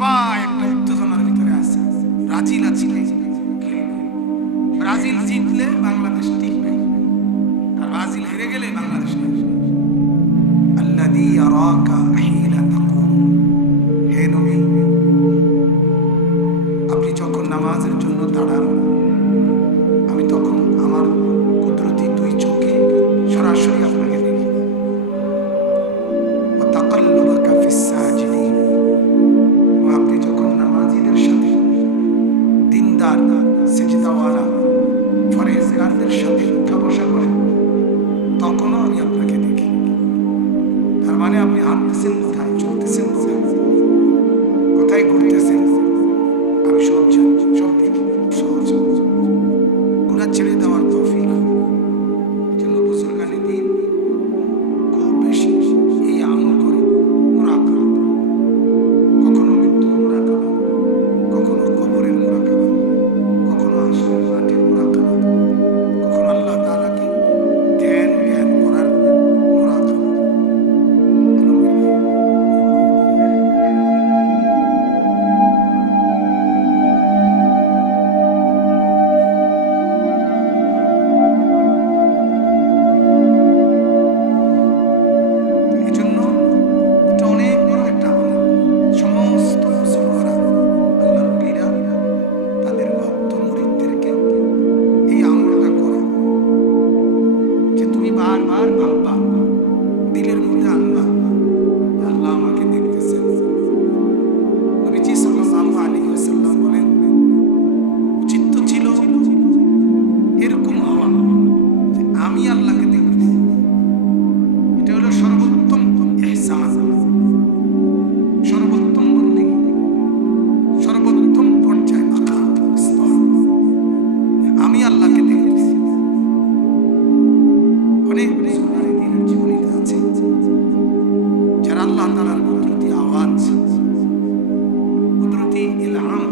সবাই একটা উত্তেজনার ভিতরে আছে। ব্রাজিল আজকে ব্রাজিল জিতলে বাংলাদেশ টিকবে, আর ব্রাজিল হেরে গেলে বাংলাদেশ টিকবে। আল্লাযী ইয়ারাকা হিনা তাকুম, হে নবী আপনি যখন নামাজের জন্য দাঁড়ান, আমি তখন আমার কুদরতি দুই চোখে সরাসরি আপনাকে দেখি। ওয়া তাকাল্লুবাকা ফিস সাজিদিন, আপনি যখন নামাজীদের সাথে, দিনদার সিজদাওয়ালা ফরহেজগারদের সাথে উঠা বসা করেন, তখনও আমি আপনাকে দেখি। তার মানে আপনি হাঁটতেছেন কোথায়, চলতেছেন কোথায়, কোথায় ঘুরতেছেন, আমি সব জানি, সব দেখি। সহজ গুনাহ ছেড়ে দেওয়ার তৌফিক। এজন্য বুজুর্গানে দিন খুব বেশি এই আমল করে মুরাকাবা, কখনো মৃত্যুর মুরাকাবা, কখনো কবরের মুরাকাবা, কখনো আসরের মাঠের মুরাকাবা, কখনো আল্লাহ তাআলাকে ধ্যান জ্ঞান করার মুরাকাবা। এজন্য এটা অনেক বড় একটা আমল। সমস্ত মুসলমানরা, আল্লাহর ওলিরা তাদের ভক্ত মুরিদদেরকে এই আমলটা করে, যে তুমি বারবার ভাববা, দিলের মধ্যে আনবা, আল্লাহ আমাকে দেখতেছেন। নবীজি সাল্লাল্লাহু আলাইহি ওয়াসাল্লাম বলেন, উচিত তো ছিল এরকম হওয়া যে আমি আল্লাহকে দেখতেছি। এটা হলো সর্বোত্তম ইহসান, সর্বোত্তম বন্দেগী, সর্বোত্তম পর্যায়, মাকাম, স্তর। আমি আল্লাহকে দেখতেছি। অনেক মুসলমানের দিনের জীবনীতে আছে যারা আল্লাহ তাআলার কুদরতি আওয়াজ, কুদরতি ইলহাম